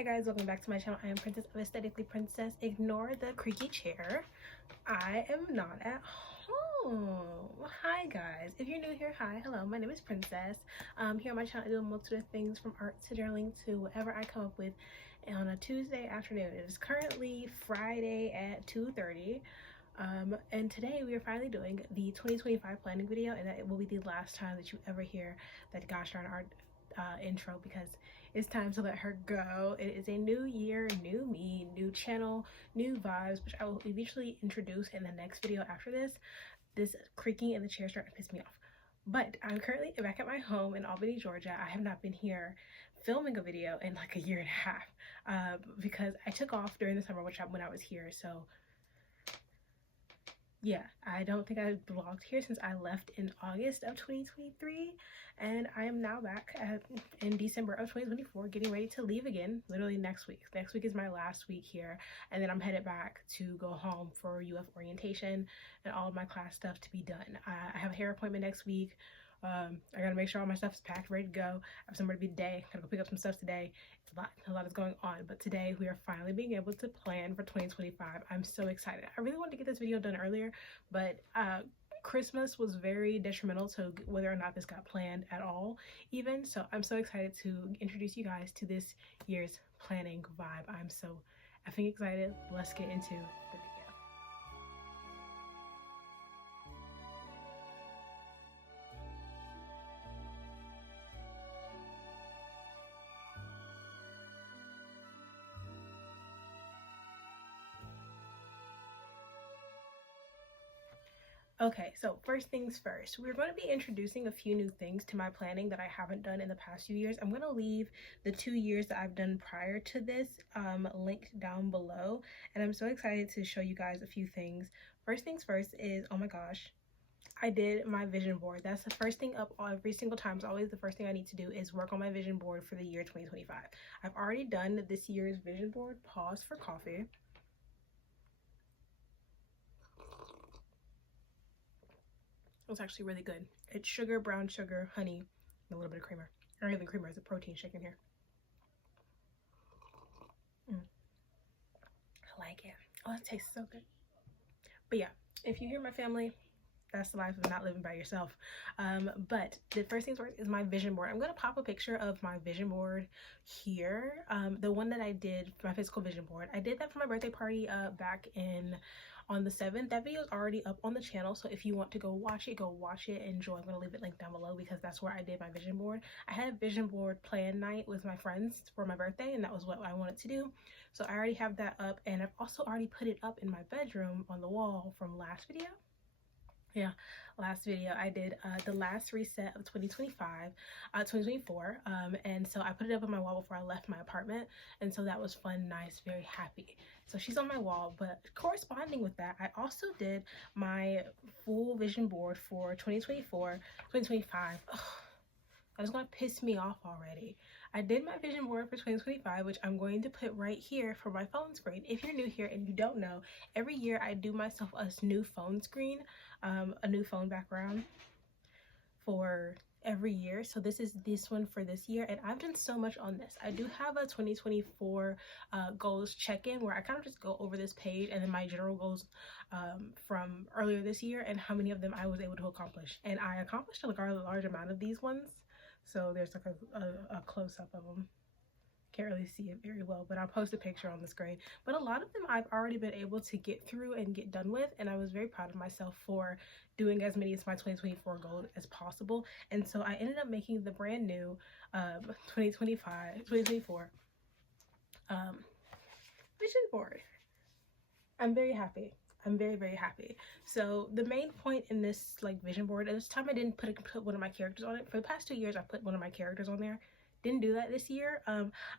Hi guys, welcome back to my channel. I am Princess of Aesthetically Princess. Ignore the creaky chair. I am not at home. Hi guys, if you're new here, hi, hello, my name is Princess. Here on my channel I do a multitude of things, from art to journaling to whatever I come up with on a Tuesday afternoon. It is currently Friday at 2:30. And today we are finally doing the 2025 planning video, and it will be the last time that you ever hear that gosh darn art intro, because it's time to let her go. It is a new year, new me, new channel, new vibes, which I will eventually introduce in the next video after this. This creaking in the chair starting to piss me off. But I'm currently back at my home in Albany, Georgia. I have not been here filming a video in like a year and a half because I took off during the summer when I was here. So yeah, I don't think I've vlogged here since I left in August of 2023, and I am now back in December of 2024, getting ready to leave again literally next week. Next week is my last week here, and then I'm headed back to go home for UF orientation and all of my class stuff to be done. I have a hair appointment next week. I gotta make sure all my stuff is packed, ready to go. I have somewhere to be today. Gotta go pick up some stuff today. A lot is going on, but today we are finally being able to plan for 2025. I'm so excited. I really wanted to get this video done earlier, but Christmas was very detrimental to whether or not this got planned at all even. So I'm so excited to introduce you guys to this year's planning vibe. I'm so effing excited. Let's get into the video. Okay, so first things first, we're going to be introducing a few new things to my planning that I haven't done in the past few years. I'm going to leave the 2 years that I've done prior to this linked down below, and I'm so excited to show you guys a few things. First things first is, oh my gosh, I did my vision board. That's the first thing up every single time. It's always the first thing I need to do is work on my vision board for the year 2025. I've already done this year's vision board. Pause for coffee. It's actually really good. It's sugar, brown sugar, honey, and a little bit of creamer. Or even creamer, it's a protein shake in here. I like it. Oh, it tastes so good. But yeah, if you hear my family, that's the life of not living by yourself. But the first things first is my vision board. I'm going to pop a picture of my vision board here. The one that I did, my physical vision board. I did that for my birthday party back on the 7th. That video is already up on the channel, so if you want to go watch it, enjoy. I'm going to leave it linked down below because that's where I did my vision board. I had a vision board plan night with my friends for my birthday, and that was what I wanted to do. So I already have that up, and I've also already put it up in my bedroom on the wall from last video. Yeah, last video I did the last reset of 2024, and so I put it up on my wall before I left my apartment, and so that was fun, nice, very happy. So she's on my wall, but corresponding with that, I also did my full vision board for 2025. Ugh, that is going to piss me off already. I did my vision board for 2025, which I'm going to put right here for my phone screen. If you're new here and you don't know, every year I do myself a new phone screen, a new phone background for every year. So this is this one for this year, and I've done so much on this. I do have a 2024 goals check-in where I kind of just go over this page and then my general goals from earlier this year and how many of them I was able to accomplish. And I accomplished a large amount of these ones. So there's like a close-up of them. Can't really see it very well, but I'll post a picture on the screen. But a lot of them I've already been able to get through and get done with, and I was very proud of myself for doing as many as my 2024 goal as possible. And so I ended up making the brand new 2024 vision board. I'm very happy. I'm very, very happy. So the main point in this like vision board, at this time I didn't put one of my characters on it. For the past 2 years I put one of my characters on there. Didn't do that this year.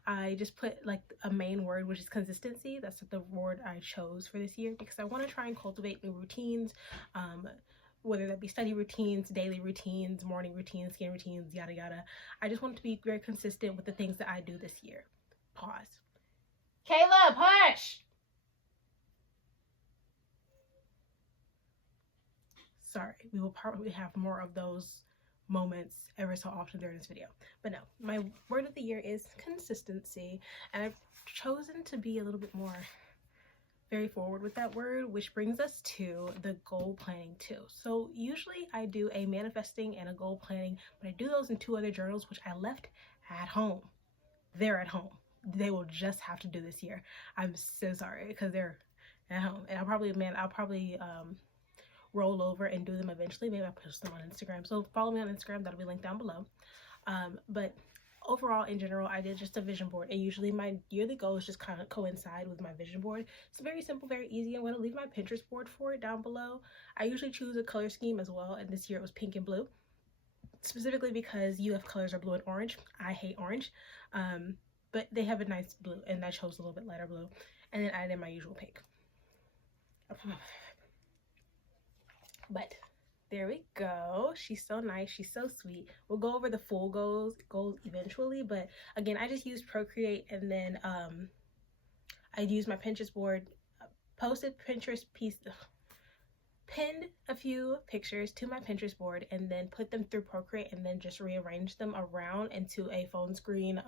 I just put like a main word, which is consistency. That's the word I chose for this year because I want to try and cultivate new routines, whether that be study routines, daily routines, morning routines, skin routines, yada yada. I just want to be very consistent with the things that I do this year. Pause. Caleb, hush! Sorry, we will probably have more of those moments ever so often during this video. But no, my word of the year is consistency, and I've chosen to be a little bit more very forward with that word, which brings us to the goal planning too. So usually I do a manifesting and a goal planning, but I do those in 2 other journals, which I left at home. They're at home. They will just have to do this year. I'm so sorry, because they're at home, and I'll probably roll over and do them eventually. Maybe I'll post them on Instagram. So follow me on Instagram. That'll be linked down below. But overall, in general, I did just a vision board, and usually my yearly goals just kind of coincide with my vision board. It's very simple, very easy. I'm going to leave my Pinterest board for it down below. I usually choose a color scheme as well, and this year it was pink and blue, specifically because UF colors are blue and orange. I hate orange, but they have a nice blue, and I chose a little bit lighter blue, and then I added my usual pink. But there we go. She's so nice. She's so sweet. We'll go over the full goals eventually, but again, I just used Procreate, and then I used my Pinterest board, posted Pinterest pinned a few pictures to my Pinterest board, and then put them through Procreate, and then just rearrange them around into a phone screen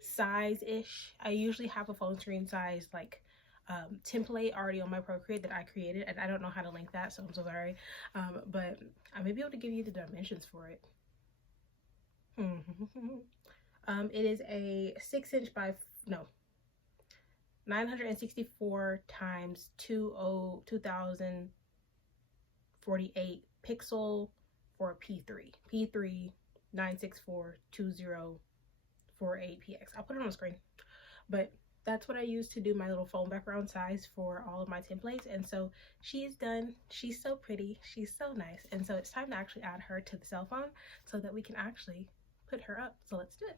size-ish. I usually have a phone screen size like template already on my Procreate that I created, and I don't know how to link that, so I'm so sorry, but I may be able to give you the dimensions for it. It is a 6-inch by 964 times 2048 pixel for P3 9642048px. I'll put it on the screen, but that's what I use to do my little phone background size for all of my templates. And so she is done. She's so pretty. She's so nice. And so it's time to actually add her to the cell phone so that we can actually put her up. So let's do it.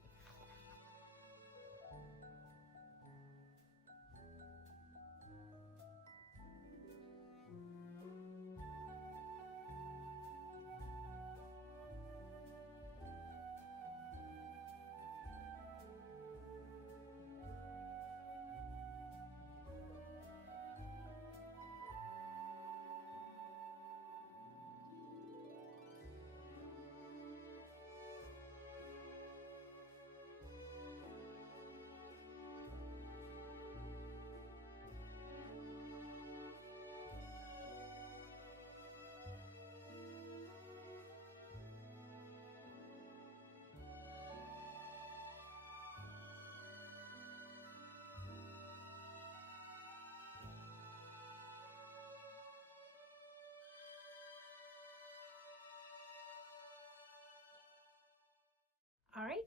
All right,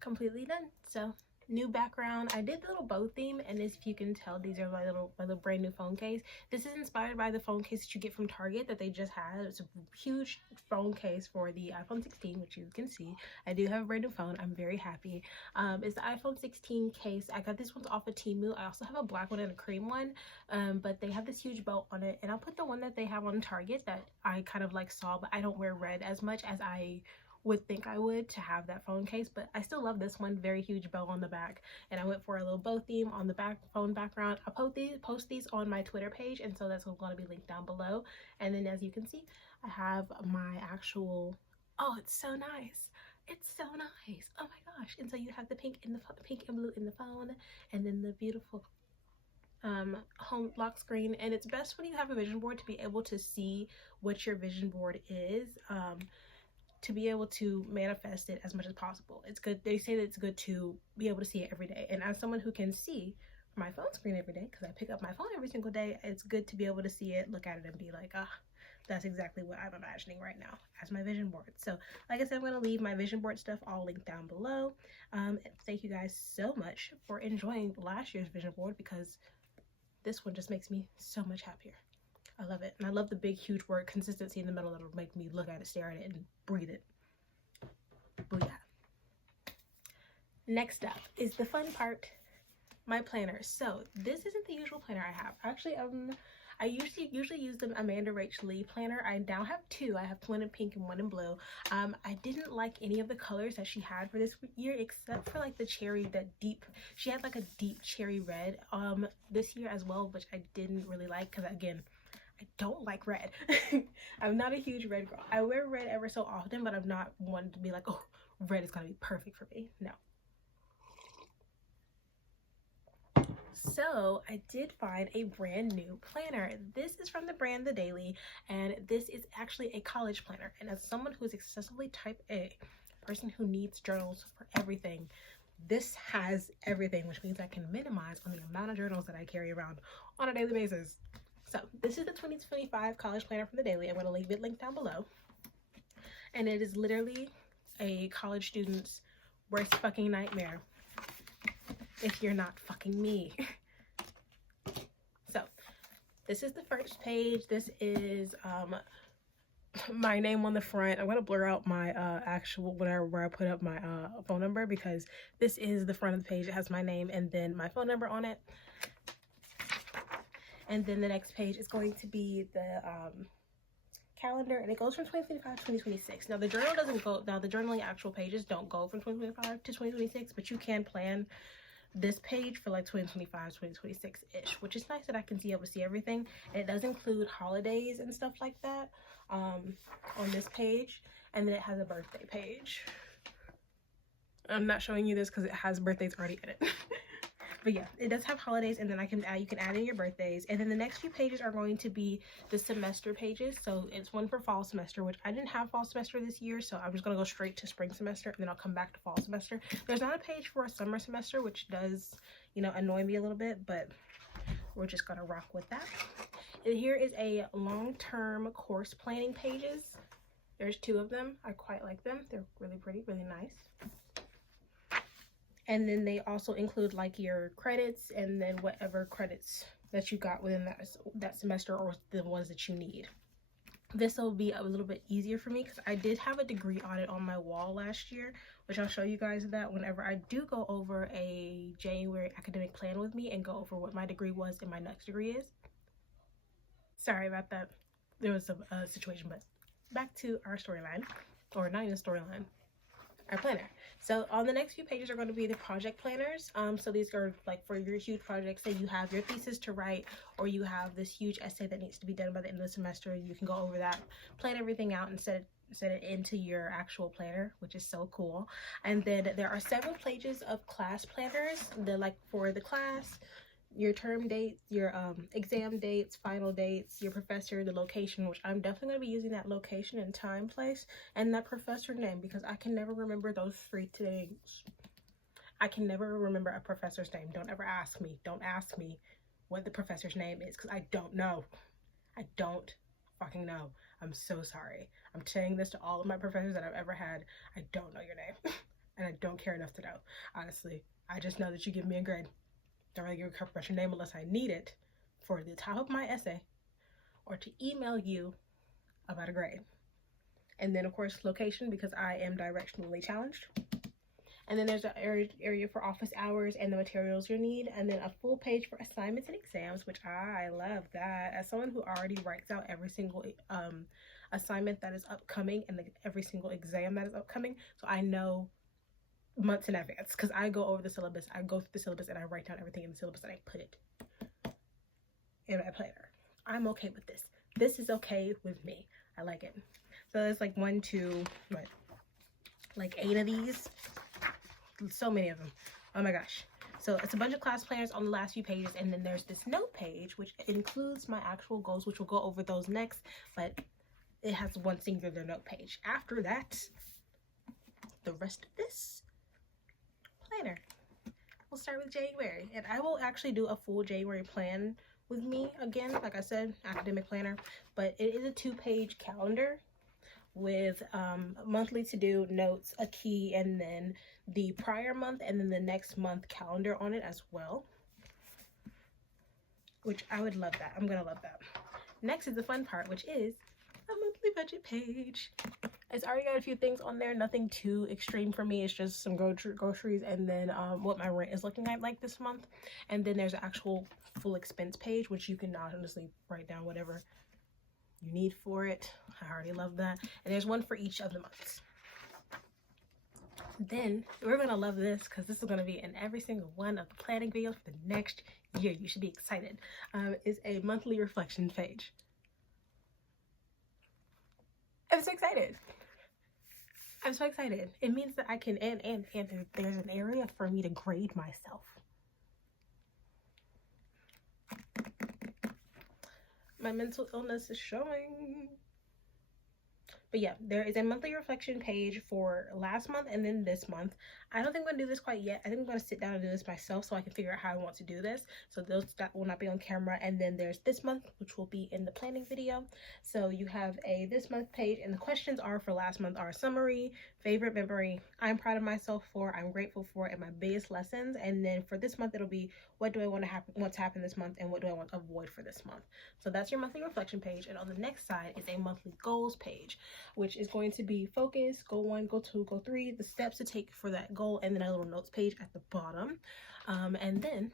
completely done. So new background. I did the little bow theme, and as if you can tell, these are my little brand new phone case. This is inspired by the phone case that you get from Target that they just had. It's a huge phone case for the iPhone 16, which you can see. I do have a brand new phone. I'm very happy. It's the iPhone 16 case. I got this one off of Temu. I also have a black one and a cream one, but they have this huge bow on it, and I'll put the one that they have on Target that I kind of like saw, but I don't wear red as much as I would think I would to have that phone case, but I still love this one. Very huge bow on the back, and I went for a little bow theme on the back phone background. I'll post these on my Twitter page, and so that's going to be linked down below. And then as you can see, I have my actual, oh, it's so nice. It's so nice. Oh my gosh. And so you have the pink and blue in the phone, and then the beautiful home lock screen. And it's best when you have a vision board to be able to see what your vision board is, to be able to manifest it as much as possible. It's good. They say that it's good to be able to see it every day. And as someone who can see my phone screen every day, because I pick up my phone every single day, it's good to be able to see it, look at it, and be like, ah, that's exactly what I'm imagining right now as my vision board. So like I said, I'm going to leave my vision board stuff all linked down below. Thank you guys so much for enjoying last year's vision board, because this one just makes me so much happier. I love it. And I love the big, huge word consistency in the middle that'll make me look at it, stare at it, and breathe it. Booyah. Next up is the fun part, my planner. So this isn't the usual planner I have. Actually, I usually use the Amanda Rach Lee planner. I now have two. I have one in pink and one in blue. I didn't like any of the colors that she had for this year, except for like the cherry, she had like a deep cherry red this year as well, which I didn't really like, because again, I don't like red. I'm not a huge red girl. I wear red ever so often, but I'm not one to be like, oh, red is gonna be perfect for me. No. So I did find a brand new planner. This is from the brand The Daily, and this is actually a college planner. And as someone who's excessively type A, person who needs journals for everything, this has everything, which means I can minimize on the amount of journals that I carry around on a daily basis. So this is the 2025 college planner from The Daily. I'm going to leave it linked down below. And it is literally a college student's worst fucking nightmare if you're not fucking me. So this is the first page. This is my name on the front. I'm gonna blur out my actual where I put up my phone number, because this is the front of the page. It has my name and then my phone number on it. And then the next page is going to be the calendar, and it goes from 2025 to 2026. Now the journal doesn't go, now the journaling actual pages don't go from 2025 to 2026, but you can plan this page for like 2025, 2026-ish, which is nice that I can be able to see everything. And it does include holidays and stuff like that on this page. And then it has a birthday page. I'm not showing you this because it has birthdays already in it. But yeah, it does have holidays, and then you can add in your birthdays. And then the next few pages are going to be the semester pages. So it's one for fall semester, which I didn't have fall semester this year, so I'm just gonna go straight to spring semester, and then I'll come back to fall semester. There's not a page for a summer semester, which does, you know, annoy me a little bit, but we're just gonna rock with that. And here is a long-term course planning pages. There's 2 of them. I quite like them. They're really pretty, really nice. And then they also include like your credits, and then whatever credits that you got within that semester, or the ones that you need. This will be a little bit easier for me because I did have a degree audit on my wall last year, which I'll show you guys that whenever I do go over a January academic plan with me and go over what my degree was and my next degree is. Sorry about that. There was a situation, but back to our storyline, or not even storyline. Our planner. So on the next few pages are going to be the project planners. So these are like for your huge projects. Say you have your thesis to write, or you have this huge essay that needs to be done by the end of the semester. You can go over that, plan everything out, and set it into your actual planner, which is so cool. And then there are several pages of class planners. They're like for the class, your term dates, your exam dates, final dates, your professor, the location, which I'm definitely going to be using that location and time, place, and that professor name, because I can never remember those 3 things. I can never remember a professor's name. Don't ever ask me. Don't ask me what the professor's name is, because I don't know. I don't fucking know. I'm so sorry. I'm saying this to all of my professors that I've ever had. I don't know your name. And I don't care enough to know. Honestly, I just know that you give me a grade. Don't really give a professor name unless I need it for the top of my essay, or to email you about a grade. And then of course location, because I am directionally challenged. And then there's an area for office hours and the materials you need, and then a full page for assignments and exams, which I love that. As someone who already writes out every single assignment that is upcoming, and every single exam that is upcoming, so I know months in advance, because I go over the syllabus, I go through the syllabus, and I write down everything in the syllabus and I put it in my planner. I'm okay with this. This is okay with me. I like it. So there's like 1, 2, what, like 8 of these. So many of them. Oh my gosh. So it's a bunch of class planners on the last few pages, and then there's this note page which includes my actual goals, which we'll go over those next, but it has one singular note page. After that, the rest of this planner. We'll start with January, and I will actually do a full January plan with me again, like I said, academic planner, but it is a 2-page calendar with monthly to-do, notes, a key, and then the prior month and then the next month calendar on it as well, which I would love that. I'm gonna love that. Next is the fun part, which is a monthly budget page. It's already got a few things on there, nothing too extreme for me. It's just some groceries, and then what my rent is looking like this month. And then there's an actual full expense page, which you can honestly write down whatever you need for it. I already love that. And there's one for each of the months. Then we're gonna love this, because this is gonna be in every single one of the planning videos for the next year. You should be excited. Is a monthly reflection page. I'm so excited. I'm so excited. It means that I can, and there's an area for me to grade myself. My mental illness is showing. But yeah, there is a monthly reflection page for last month and then this month. I don't think I'm going to do this quite yet. I think I'm going to sit down and do this myself so I can figure out how I want to do this. So that will not be on camera. And then there's this month, which will be in the planning video. So you have a this month page, and the questions are for last month are summary, favorite memory, I'm proud of myself for, I'm grateful for, and my biggest lessons. And then for this month, it'll be what do I want to happen this month, and what do I want to avoid for this month. So that's your monthly reflection page. And on the next side is a monthly goals page, which is going to be focus, goal 1, goal 2, goal 3, the steps to take for that goal, and then a little notes page at the bottom. And then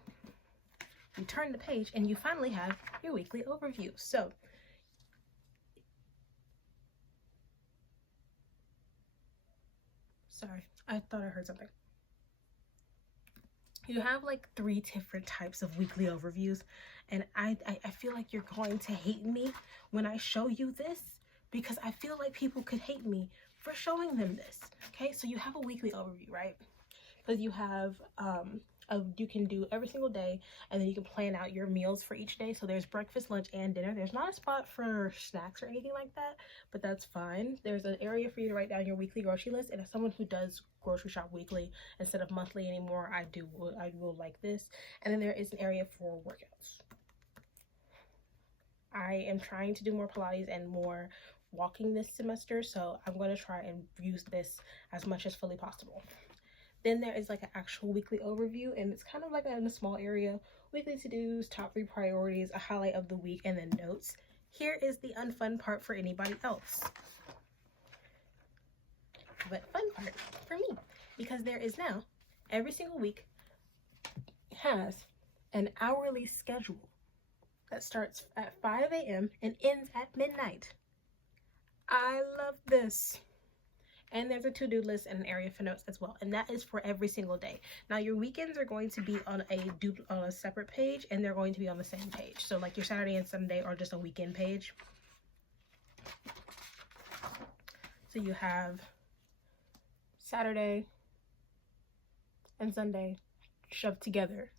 you turn the page and you finally have your weekly overview. So sorry, I thought I heard something. You have like 3 different types of weekly overviews, and I feel like you're going to hate me when I show you this, because I feel like people could hate me for showing them this. Okay, so you have a weekly overview, right? Because you have you can do every single day, and then you can plan out your meals for each day. So there's breakfast, lunch, and dinner. There's not a spot for snacks or anything like that, but that's fine. There's an area for you to write down your weekly grocery list, and as someone who does grocery shop weekly instead of monthly anymore, I will like this. And then there is an area for workouts. I am trying to do more Pilates and more walking this semester, so I'm going to try and use this as much as fully possible. Then there is like an actual weekly overview, and it's kind of like in a small area, weekly to-dos, top 3 priorities, a highlight of the week, and then notes. Here is the unfun part for anybody else, but fun part for me, because there is now, every single week has an hourly schedule that starts at 5 a.m. and ends at midnight. I love this. And there's a to-do list and an area for notes as well, and that is for every single day. Now your weekends are going to be on a separate page, and they're going to be on the same page. So like your Saturday and Sunday are just a weekend page. So you have Saturday and Sunday shoved together,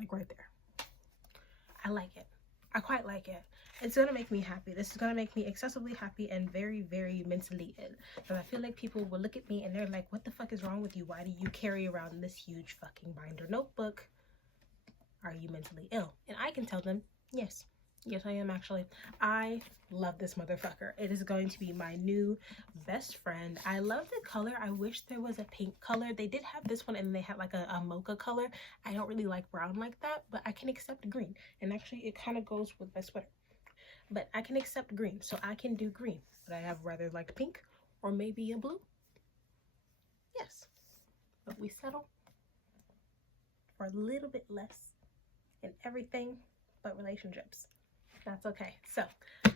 like right there. I like it. I quite like it. It's gonna make me happy. This is gonna make me excessively happy and very, very mentally ill. Because I feel like people will look at me and they're like, what the fuck is wrong with you? Why do you carry around this huge fucking binder notebook? Are you mentally ill? And I can tell them, yes. Yes, I am actually. I love this motherfucker. It is going to be my new best friend. I love the color. I wish there was a pink color. They did have this one, and they had like a mocha color. I don't really like brown like that, but I can accept green. And actually, it kind of goes with my sweater. But I can accept green, so I can do green. But I have rather liked pink or maybe a blue. Yes. But we settle for a little bit less in everything but relationships. That's okay. So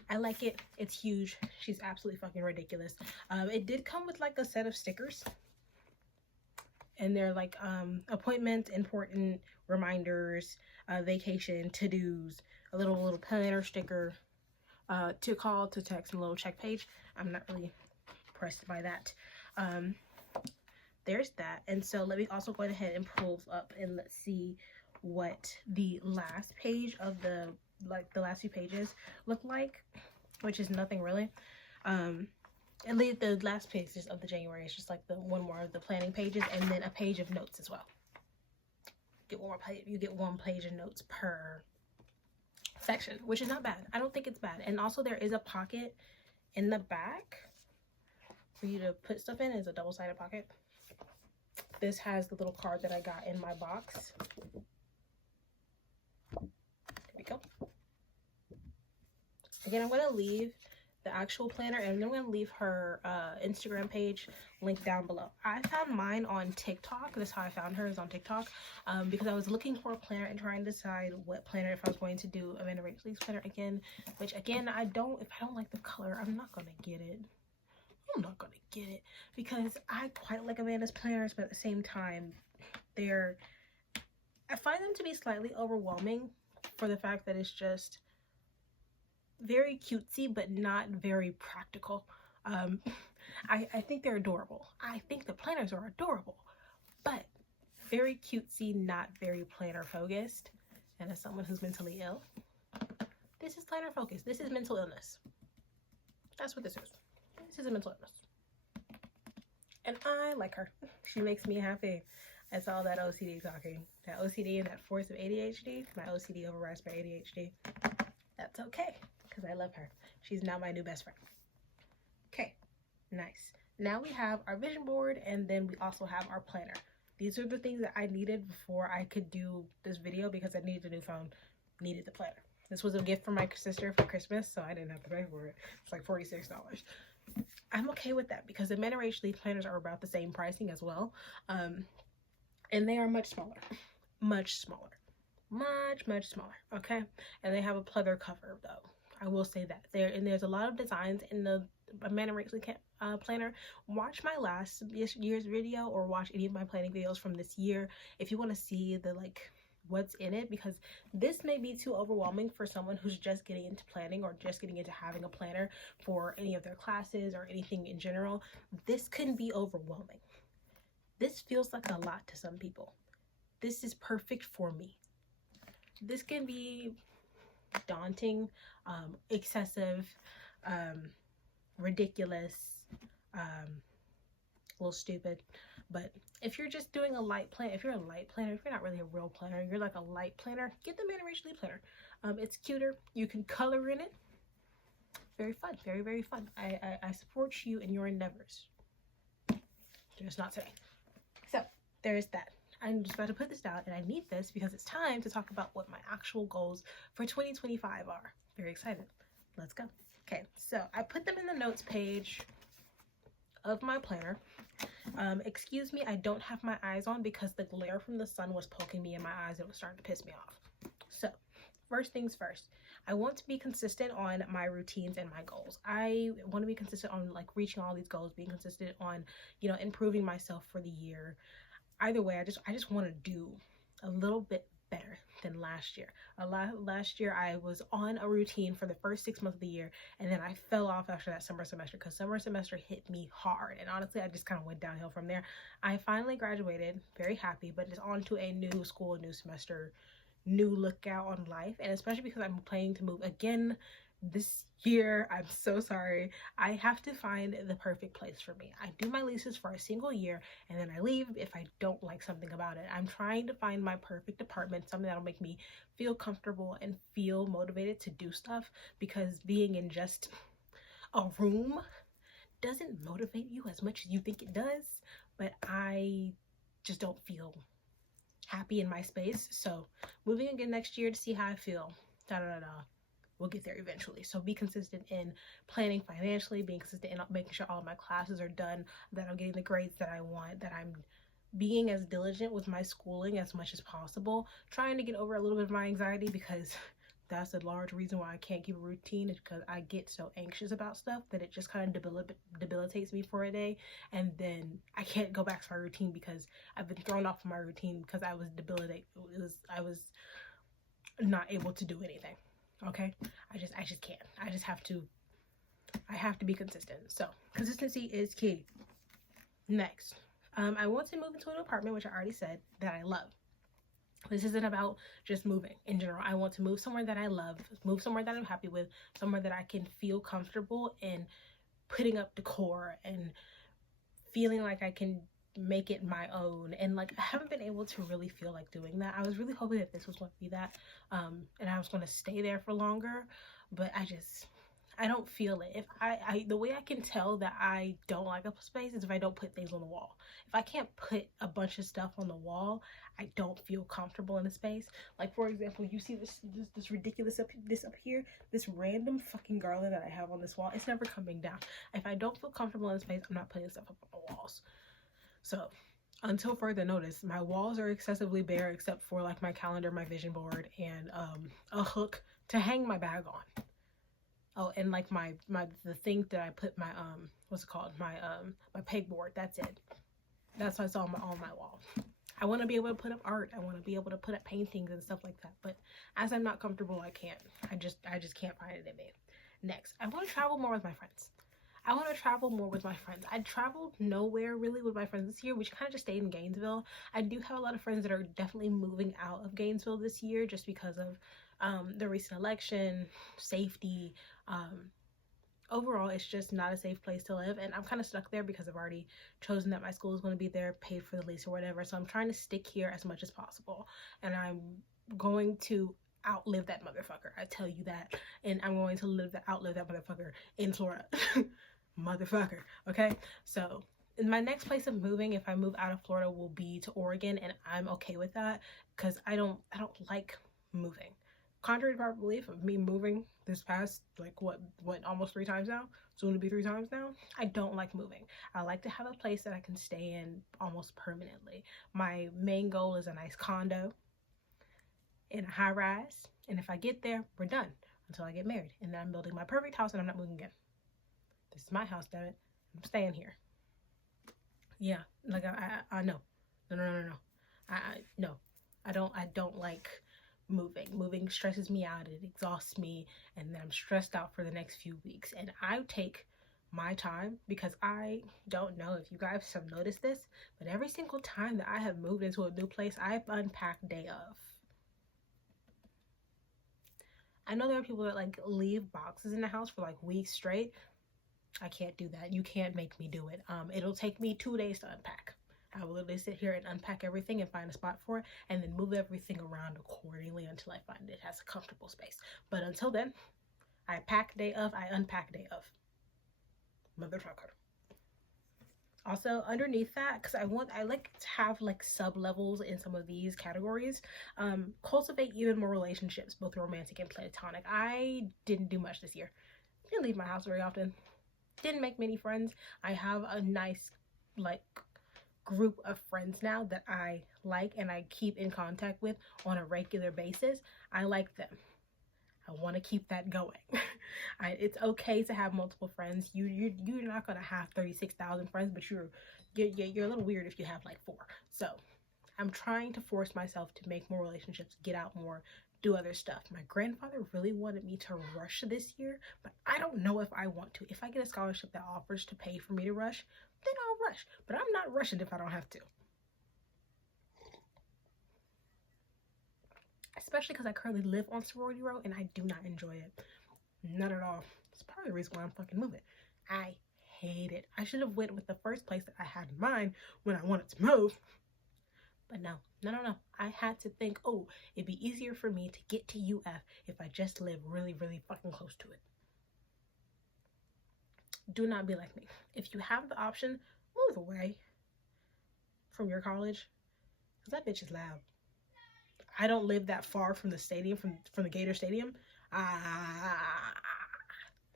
I like it. It's huge. She's absolutely fucking ridiculous. It did come with like a set of stickers, and they're like appointments, important reminders, vacation, to-dos, a little planner sticker, to call, to text, and a little check page. I'm not really impressed by that. There's that. And so let me also go ahead and pull up and let's see what the last page of the last few pages look like, which is nothing really. And the last pages of the January is just like the one more of the planning pages, and then a page of notes as well. You get one page of notes per section, which is not bad. I don't think it's bad. And also there is a pocket in the back for you to put stuff in. It's a double-sided pocket. This has the little card that I got in my box. There we go. Again, I'm going to leave the actual planner, and I'm going to leave her Instagram page linked down below. I found mine on TikTok. That's how I found her, is on TikTok, because I was looking for a planner and trying to decide what planner, if I was going to do Amanda Rachel Lee's planner again, which again, if I don't like the color, I'm not going to get it. I'm not going to get it because I quite like Amanda's planners, but at the same time, I find them to be slightly overwhelming for the fact that it's just very cutesy but not very practical. I think they're adorable. I think the planners are adorable, but very cutesy, not very planner focused. And as someone who's mentally ill, this is planner focused. This is mental illness. That's what this is. This is a mental illness. And I like her. She makes me happy. That's all that OCD talking. That OCD and that force of ADHD. My OCD overrides my ADHD. That's okay, because I love her. She's now my new best friend. Okay, nice. Now we have our vision board, and then we also have our planner. These are the things that I needed before I could do this video, because I needed a new phone, needed the planner. This was a gift from my sister for Christmas, so I didn't have to pay for it. It's like $46. I'm okay with that, because the Men Are HD planners are about the same pricing as well. And they are much smaller. Much smaller. Much smaller, okay? And they have a pleather cover, though. I will say that. There's a lot of designs in the Men Are HD planner. Watch my last year's video, or watch any of my planning videos from this year if you want to see the, like, what's in it, because this may be too overwhelming for someone who's just getting into planning, or just getting into having a planner for any of their classes or anything in general. This can be overwhelming. This feels like a lot to some people. This is perfect for me. This can be daunting, excessive, ridiculous, a little stupid. But if you're just doing a light plan, if you're a light planner, if you're not really a real planner, you're like a light planner, get the Men Are HD planner. It's cuter. You can color in it. Very fun. Very fun. I support you in your endeavors. Just not today. So there's that. I'm just about to put this down, and I need this because it's time to talk about what my actual goals for 2025 are. Very excited. Let's go. Okay, so I put them in the notes page of my planner. Excuse me, I don't have my eyes on because the glare from the sun was poking me in my eyes. It was starting to piss me off. So first things first, I want to be consistent on my routines and my goals. I want to be consistent on, like, reaching all these goals, being consistent on, you know, improving myself for the year. Either way, I just want to do a little bit better than last year. Last year I was on a routine for the first 6 months of the year, and then I fell off after that summer semester, because summer semester hit me hard, and honestly I just kind of went downhill from there. I finally graduated, very happy, but it's on to a new school, new semester, new lookout on life, and especially because I'm planning to move again this year. I'm so sorry. I have to find the perfect place for me. I do my leases for a single year, and then I leave if I don't like something about it. I'm trying to find my perfect apartment, something that'll make me feel comfortable and feel motivated to do stuff, because being in just a room doesn't motivate you as much as you think it does. But I just don't feel happy in my space, so moving again next year to see how I feel. We'll get there eventually. So be consistent in planning financially, being consistent in making sure all of my classes are done, that I'm getting the grades that I want, that I'm being as diligent with my schooling as much as possible, trying to get over a little bit of my anxiety, because that's a large reason why I can't keep a routine, is because I get so anxious about stuff that it just kind of debilitates me for a day, and then I can't go back to my routine because I've been thrown off of my routine because I was debilitated. I was not able to do anything. Okay, I just can't. I have to be consistent. So consistency is key. Next, I want to move into an apartment, which I already said that I love. This isn't about just moving in general. I want to move somewhere that I love, move somewhere that I'm happy with, somewhere that I can feel comfortable in putting up decor and feeling like I can make it my own. And, like, I haven't been able to really feel like doing that. I was really hoping that this was going to be that, and I was going to stay there for longer, but I don't feel it. If the way I can tell that I don't like a space is if I don't put things on the wall. If I can't put a bunch of stuff on the wall, I don't feel comfortable in a space. Like, for example, you see this ridiculous this up here, this random fucking garland that I have on this wall. It's never coming down. If I don't feel comfortable in a space, I'm not putting stuff up on the walls. So until further notice, my walls are excessively bare except for, like, my calendar, my vision board, and a hook to hang my bag on. Oh, and, like, the thing that I put my what's it called, my pegboard. That's it. That's what's on my wall. I want to be able to put up art. I want to be able to put up paintings and stuff like that. But as I'm not comfortable, I can't. I just can't find it in me. Next, I want to travel more with my friends. I want to travel more with my friends. I traveled nowhere really with my friends this year. We kind of just stayed in Gainesville. I do have a lot of friends that are definitely moving out of Gainesville this year just because of the recent election, safety. Overall, it's just not a safe place to live. And I'm kind of stuck there because I've already chosen that my school is going to be there, paid for the lease or whatever. So I'm trying to stick here as much as possible. And I'm going to outlive that motherfucker. I tell you that. And I'm going to outlive that motherfucker in Florida. Motherfucker. Okay? So my next place of moving, if I move out of Florida, will be to Oregon, and I'm okay with that because I don't like moving. Contrary to popular belief of me moving this past like what almost 3 times now, soon to be 3 times now, I don't like moving. I like to have a place that I can stay in almost permanently. My main goal is a nice condo in a high rise, and if I get there, we're done until I get married, and then I'm building my perfect house and I'm not moving again. This is my house, damn it. I'm staying here. Yeah, like I know. No. No. I don't like moving. Moving stresses me out. It exhausts me, and then I'm stressed out for the next few weeks. And I take my time because I don't know if you guys have noticed this, but every single time that I have moved into a new place, I've unpacked day of. I know there are people that like leave boxes in the house for like weeks straight. I can't do that. You can't make me do it. It'll take me 2 days to unpack. I will literally sit here and unpack everything and find a spot for it, and then move everything around accordingly until I find it has a comfortable space. But until then, I pack day of, I unpack day of. Motherfucker. Also, underneath that, because I like to have like sub levels in some of these categories. Cultivate even more relationships, both romantic and platonic. I didn't do much this year. Didn't leave my house very often. Didn't make many friends. I have a nice like group of friends now that I like and I keep in contact with on a regular basis. I like them. I want to keep that going. It's okay to have multiple friends. You're not gonna have 36,000 friends, but you're a little weird if you have like 4. So I'm trying to force myself to make more relationships, get out more, do other stuff. My grandfather really wanted me to rush this year, but I don't know if I want to. If I get a scholarship that offers to pay for me to rush, then I'll rush. But I'm not rushing if I don't have to. Especially because I currently live on Sorority Row and I do not enjoy it. Not at all. It's part of the reason why I'm fucking moving. I hate it. I should have went with the first place that I had in mind when I wanted to move. But no. I had to think, oh, it'd be easier for me to get to UF if I just live really, really fucking close to it. Do not be like me. If you have the option, move away from your college. Because that bitch is loud. I don't live that far from the stadium, from the Gator Stadium.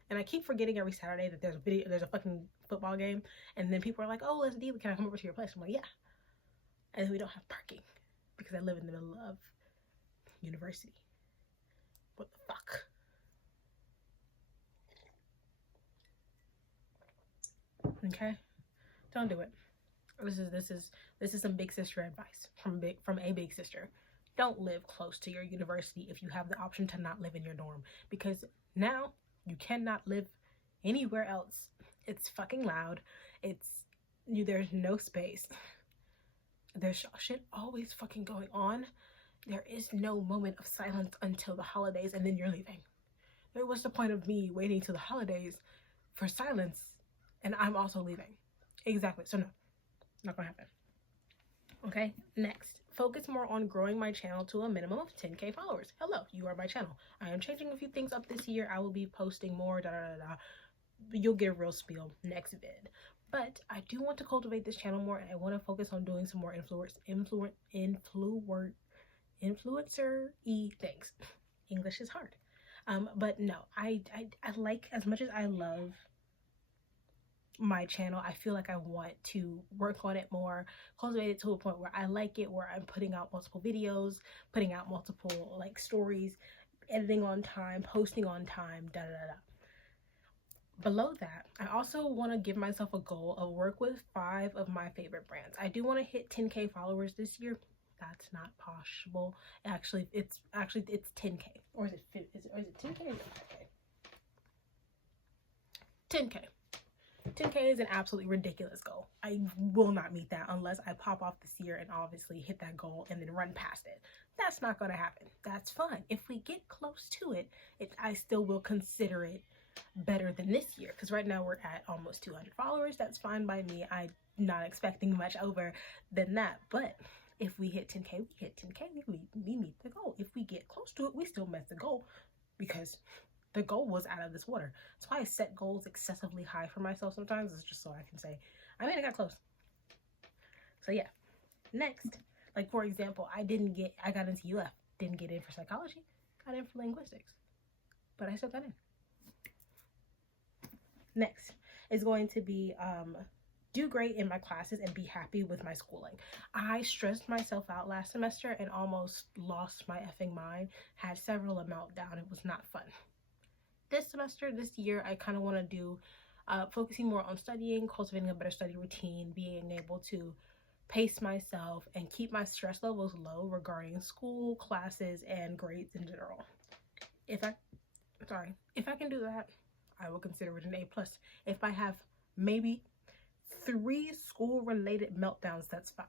And I keep forgetting every Saturday that there's a fucking football game. And then people are like, oh, let's deal. Can I come over to your place? I'm like, yeah. And then we don't have parking because I live in the middle of university. What the fuck? Okay? Don't do it. This is some big sister advice from a big sister. Don't live close to your university if you have the option to not live in your dorm, because now you cannot live anywhere else. It's fucking loud. There's no space. There's shit always fucking going on. There is no moment of silence until the holidays, and then you're leaving. What's the point of me waiting till the holidays for silence and I'm also leaving? Exactly. So no, not gonna happen. Okay, next. Focus more on growing my channel to a minimum of 10k followers. Hello, you are my channel. I am changing a few things up this year. I will be posting more, You'll get a real spiel next vid. But I do want to cultivate this channel more, and I want to focus on doing some more influencer-y things. English is hard. But no, I like, as much as I love my channel, I feel like I want to work on it more, cultivate it to a point where I like it, where I'm putting out multiple videos, putting out multiple like stories, editing on time, posting on time, Below that, I also want to give myself a goal of work with 5 of my favorite brands. I do want to hit 10k followers this year. That's not possible. Actually, it's 10k, or is it 10k or 5k? 10k. 10K is an absolutely ridiculous goal. I will not meet that unless I pop off this year and obviously hit that goal and then run past it. That's not going to happen. That's fine. If we get close to it, I still will consider it better than this year, because right now we're at almost 200 followers. That's fine by me. I'm not expecting much over than that. But if we hit 10K, we hit 10K. We meet the goal. If we get close to it, we still met the goal, because the goal was out of this water. That's why I set goals excessively high for myself sometimes. It's just so I can say, I got close. So yeah. Next, like for example, I got into UF. Didn't get in for psychology. Got in for linguistics. But I still got in. Next is going to be do great in my classes and be happy with my schooling. I stressed myself out last semester and almost lost my effing mind. Had several a meltdown. It was not fun. This semester, this year, I kind of want to do focusing more on studying, cultivating a better study routine, being able to pace myself and keep my stress levels low regarding school, classes, and grades in general. If I can do that, I will consider it an A+. If I have maybe 3 school-related meltdowns, that's fine.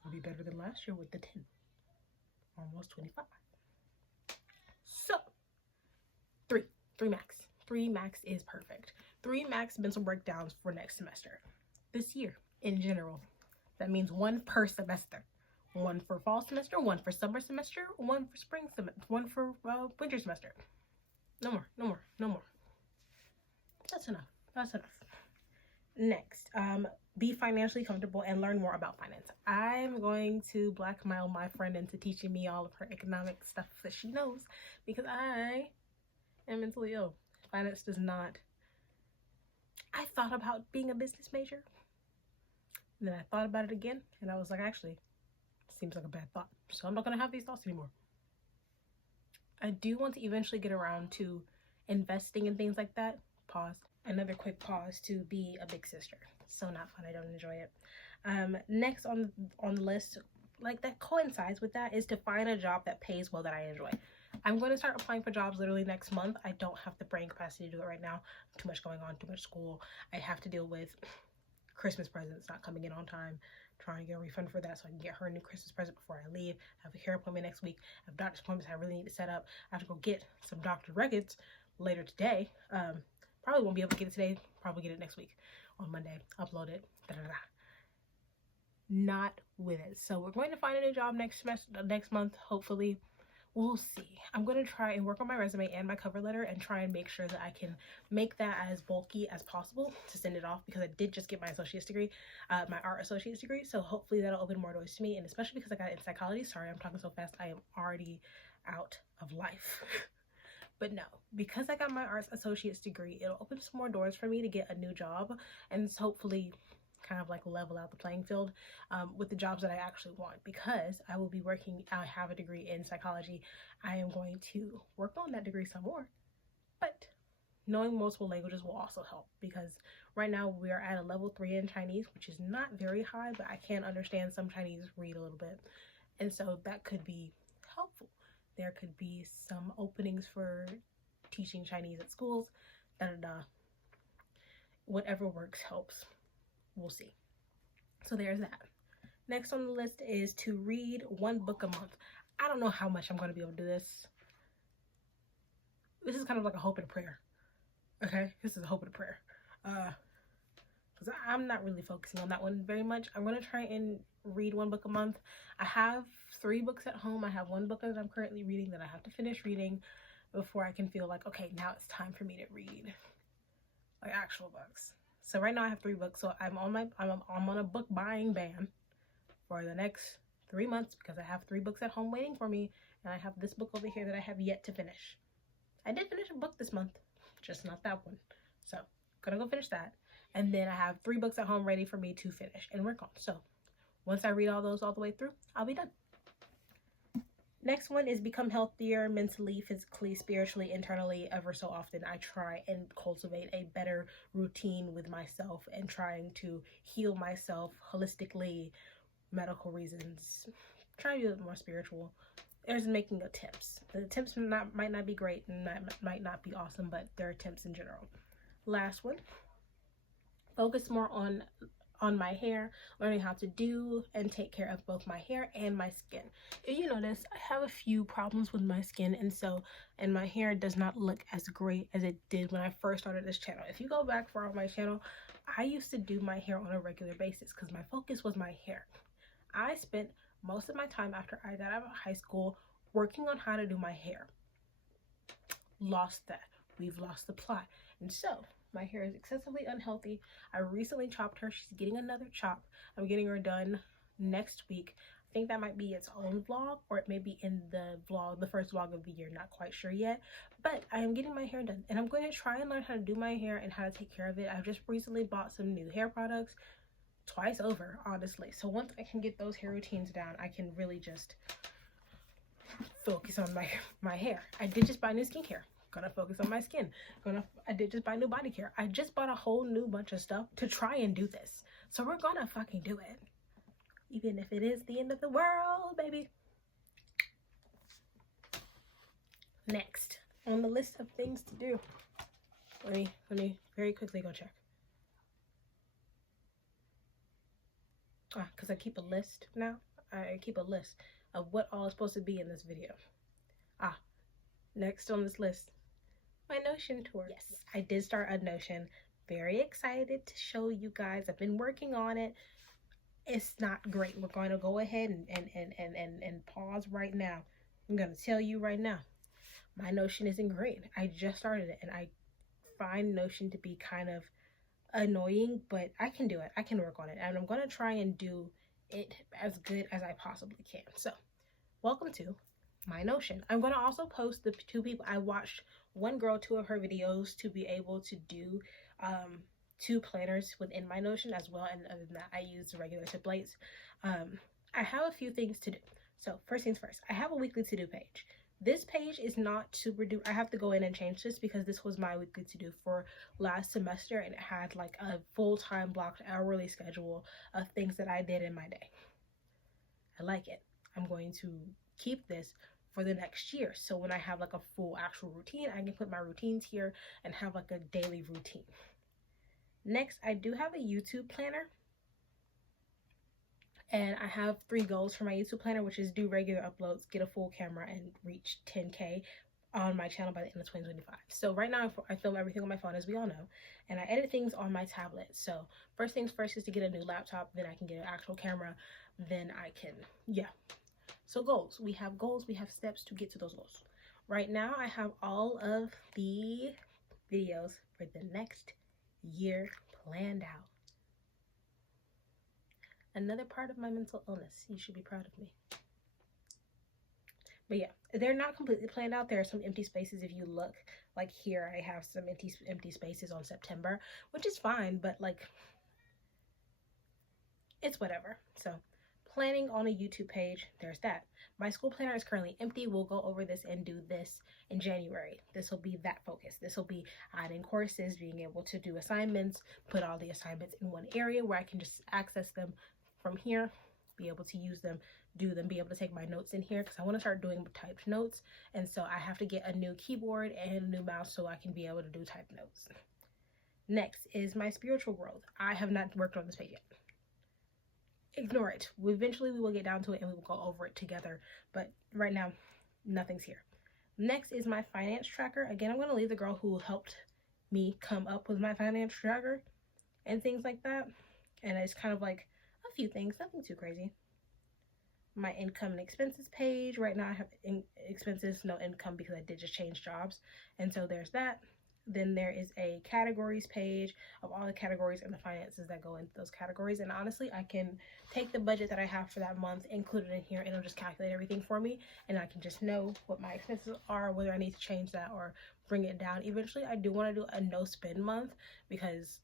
It'll be better than last year with the 10. Almost 25. So, 3 max. 3 max is perfect. 3 max mental breakdowns for next semester. This year, in general, that means 1 per semester. 1 for fall semester, 1 for summer semester, 1 for spring semester, 1 for winter semester. No more. That's enough. Next, be financially comfortable and learn more about finance. I'm going to blackmail my friend into teaching me all of her economic stuff that she knows, because I am mentally ill. Finance does not. I thought about being a business major. And then I thought about it again, and I was like, actually, seems like a bad thought. So I'm not going to have these thoughts anymore. I do want to eventually get around to investing in things like that. Pause. Another quick pause to be a big sister. So not fun. I don't enjoy it. Next on the list, like that coincides with that, is to find a job that pays well that I enjoy. I'm going to start applying for jobs literally next month. I don't have the brain capacity to do it right now. Too much going on, too much school. I have to deal with Christmas presents not coming in on time. Trying to get a refund for that so I can get her a new Christmas present before I leave. I have a hair appointment next week. I have doctor's appointments I really need to set up. I have to go get some doctor records later today. Probably won't be able to get it today. Probably get it next week on Monday. Upload it. Not with it. So we're going to find a new job next month, hopefully. We'll see. I'm going to try and work on my resume and my cover letter and try and make sure that I can make that as bulky as possible to send it off, because I did just get my associate's degree, my art associate's degree. So hopefully that'll open more doors to me, and especially because I got it in psychology. Sorry, I'm talking so fast. I am already out of life. But no, because I got my arts associate's degree, it'll open some more doors for me to get a new job, and hopefully kind of like level out the playing field with the jobs that I actually want, because I will be working. I have a degree in psychology. I am going to work on that degree some more, but knowing multiple languages will also help, because right now we are at a level 3 in Chinese, which is not very high, but I can understand some Chinese, read a little bit, and so that could be helpful. There could be some openings for teaching Chinese at schools. Whatever works helps. We'll see. So there's that. Next on the list is to read 1 book a month. I don't know how much I'm going to be able to do this. This is kind of like a hope and a prayer. Okay? This is a hope and a prayer. Because I'm not really focusing on that one very much. I'm going to try and read 1 book a month. I have 3 books at home. I have 1 book that I'm currently reading that I have to finish reading before I can feel like, okay, now it's time for me to read like actual books. So right now I have 3 books. So I'm on a book buying ban for the next 3 months, because I have 3 books at home waiting for me, and I have this book over here that I have yet to finish. I did finish a book this month, just not that one. So gonna go finish that. And then I have 3 books at home ready for me to finish and work on. So once I read all those all the way through, I'll be done. Next one is become healthier mentally, physically, spiritually, internally. Ever so often I try and cultivate a better routine with myself and trying to heal myself holistically, medical reasons. Try to do it more spiritual. There's making attempts. The attempts might not be great and might not be awesome, but they're attempts in general. Last one focus more on my hair, learning how to do and take care of both my hair and my skin. If you notice, I have a few problems with my skin, and my hair does not look as great as it did when I first started this channel. If you go back far on my channel, I used to do my hair on a regular basis because my focus was my hair. I spent most of my time after I got out of high school working on how to do my hair. Lost that. We've lost the plot. And so my hair is excessively unhealthy. I recently chopped her. She's getting another chop. I'm getting her done next week. I think that might be its own vlog, or it may be in the vlog, the first vlog of the year. Not quite sure yet, but I am getting my hair done, and I'm going to try and learn how to do my hair and how to take care of it. I've just recently bought some new hair products, twice over, honestly. So once I can get those hair routines down, I can really just focus on my hair. I did just buy new skincare. Gonna focus on my skin. I did just buy new body care. I just bought a whole new bunch of stuff to try and do this. So we're gonna fucking do it. Even if it is the end of the world, baby. Next on the list of things to do. Let me very quickly go check. Because I keep a list now. I keep a list of what all is supposed to be in this video. Next on this list, my Notion tour. Yes, I did start a Notion. Very excited to show you guys. I've been working on it. It's not great. We're going to go ahead and pause right now. I'm going to tell you right now, my Notion isn't great. I just started it, and I find Notion to be kind of annoying, but I can do it. I can work on it, and I'm going to try and do it as good as I possibly can. So, welcome to my Notion. I'm going to also post the two people. I watched one girl, 2 of her videos to be able to do 2 planners within my Notion as well, and other than that, I use the regular templates. I have a few things to do. So first things first, I have a weekly to-do page. This page is not super do. I have to go in and change this because this was my weekly to-do for last semester, and it had like a full-time blocked hourly schedule of things that I did in my day. I like it. I'm going to keep this for the next year, so when I have like a full actual routine, I can put my routines here and have like a daily routine. Next, I do have a YouTube planner, and I have 3 goals for my YouTube planner, which is do regular uploads, get a full camera, and reach 10K on my channel by the end of 2025. So right now I film everything on my phone, as we all know, and I edit things on my tablet. So first things first is to get a new laptop, then I can get an actual camera, then I can, yeah. So goals, we have steps to get to those goals. Right now I have all of the videos for the next year planned out. Another part of my mental illness. You should be proud of me. But yeah, they're not completely planned out. There are some empty spaces. If you look, like here, I have some empty spaces on September, which is fine, but like, it's whatever. So planning on a YouTube page, there's that. My school planner is currently empty. We'll go over this and do this in January. This will be that focus. This will be adding courses, being able to do assignments, put all the assignments in one area where I can just access them from here, be able to use them, do them, be able to take my notes in here, because I want to start doing typed notes, and so I have to get a new keyboard and a new mouse so I can be able to do typed notes. Next is my spiritual growth. I have not worked on this page yet. Ignore it. Eventually we will get down to it and we will go over it together, but right now nothing's here. Next is my finance tracker. Again, I'm going to leave the girl who helped me come up with my finance tracker and things like that, and it's kind of like a few things, nothing too crazy. My income and expenses page. Right now I have expenses, no income, because I did just change jobs, and so there's that. Then there is a categories page of all the categories and the finances that go into those categories. And honestly, I can take the budget that I have for that month, include it in here, and it'll just calculate everything for me. And I can just know what my expenses are, whether I need to change that or bring it down. Eventually, I do want to do a no spend month because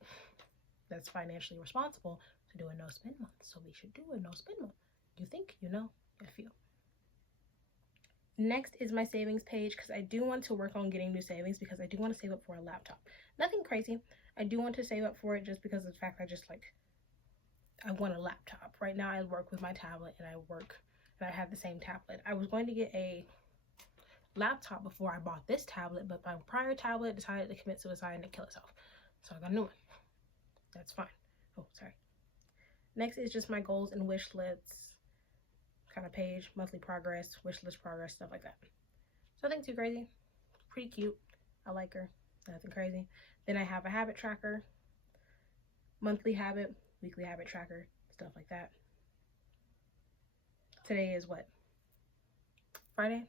that's financially responsible to do a no spend month. So we should do a no spend month. You think, you know, I feel. Next is my savings page, because I do want to work on getting new savings, because I do want to save up for a laptop. Nothing crazy. I do want to save up for it just because of the fact I want a laptop. Right now I work with my tablet, and I have the same tablet. I was going to get a laptop before I bought this tablet, but my prior tablet decided to commit suicide and to kill itself. So I got a new one. that's fine. Oh, sorry. Next is just my goals and wish lists kind of page, monthly progress, wish list progress, stuff like that. Nothing too crazy. Pretty cute. I like her. Nothing crazy. Then I have a habit tracker, monthly habit, weekly habit tracker, stuff like that. Today is what? Friday?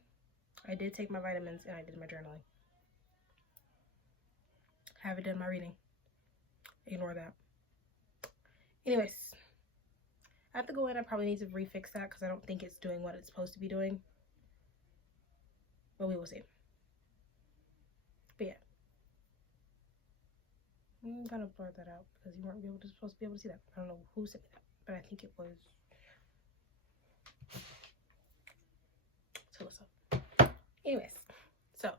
I did take my vitamins and I did my journaling. Haven't done my reading. Ignore that. Anyways, I have to go in. I probably need to refix that because I don't think it's doing what it's supposed to be doing. But we will see. But yeah. I'm gonna blur that out because you weren't supposed to be able to see that. I don't know who said that, but I think it was Tilissa. Anyways, so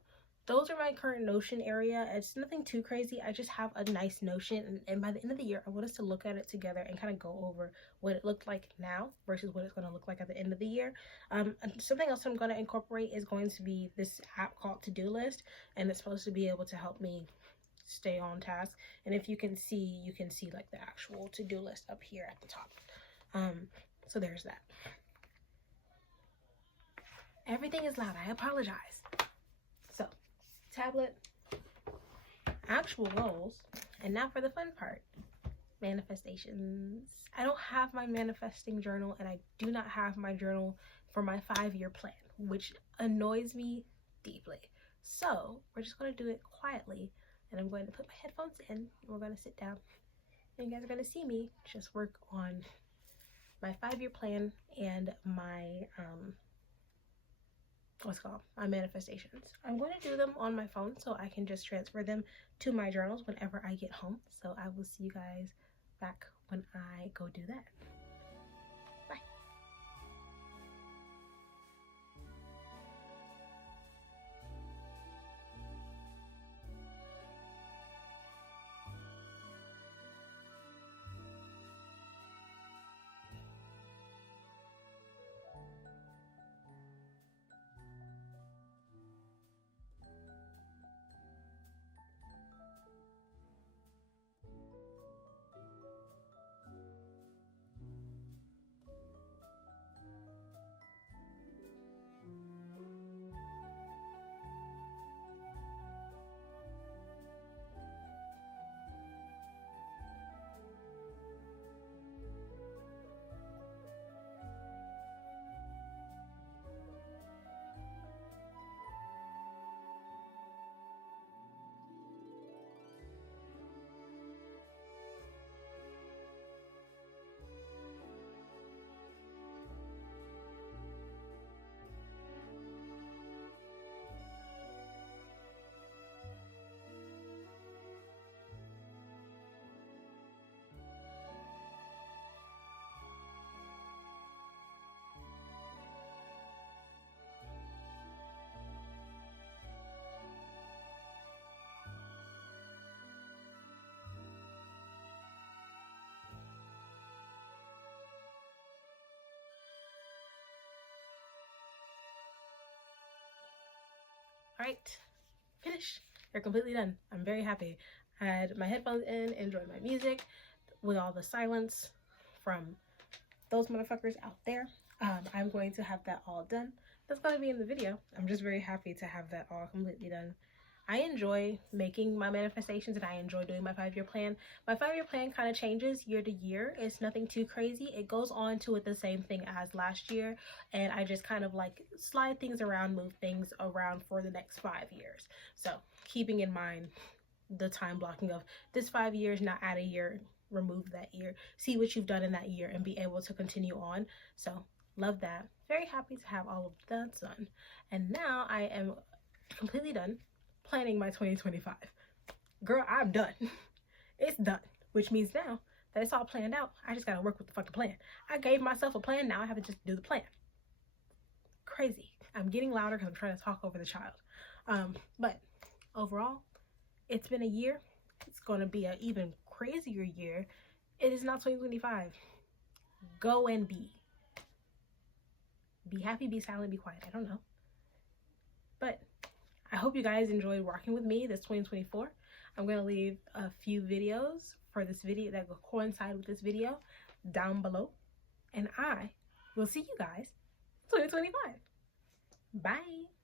those are my current Notion area. It's nothing too crazy. I just have a nice Notion, and by the end of the year, I want us to look at it together and kind of go over what it looked like now versus what it's going to look like at the end of the year. Something else I'm going to incorporate is going to be this app called To-Do List, and it's supposed to be able to help me stay on task. And if you can see like the actual to-do list up here at the top. So there's that. Everything is loud. I apologize. So tablet, actual goals, and now for the fun part, manifestations. I don't have my manifesting journal, and I do not have my journal for my 5-year plan, which annoys me deeply. So we're just going to do it quietly, and I'm going to put my headphones in, and we're going to sit down, and you guys are going to see me just work on my 5-year plan and my my manifestations. I'm going to do them on my phone so I can just transfer them to my journals whenever I get home. So I will see you guys back when I go do that. Bye. All right, finish. They're completely done. I'm very happy. I had my headphones in, enjoyed my music with all the silence from those motherfuckers out there. I'm going to have that all done. That's going to be in the video. I'm just very happy to have that all completely done. I enjoy making my manifestations, and I enjoy doing my 5-year plan. My 5-year plan kind of changes year to year. It's nothing too crazy. It goes on to it the same thing as last year, and I just kind of like slide things around, move things around for the next 5 years. So keeping in mind the time blocking of this 5 years, not add a year, remove that year, see what you've done in that year, and be able to continue on. So love that. Very happy to have all of that done. And now I am completely done planning my 2025. Girl, I'm done. It's done, which means now that it's all planned out, I just gotta work with the fucking plan. I gave myself a plan, now I have to just do the plan. Crazy. I'm getting louder because I'm trying to talk over the child. But overall, it's been a year. It's gonna be an even crazier year. It is not 2025. Go and be happy, be silent, be quiet. I don't know. But I hope you guys enjoyed rocking with me this 2024. I'm going to leave a few videos for this video that will coincide with this video down below. And I will see you guys in 2025. Bye.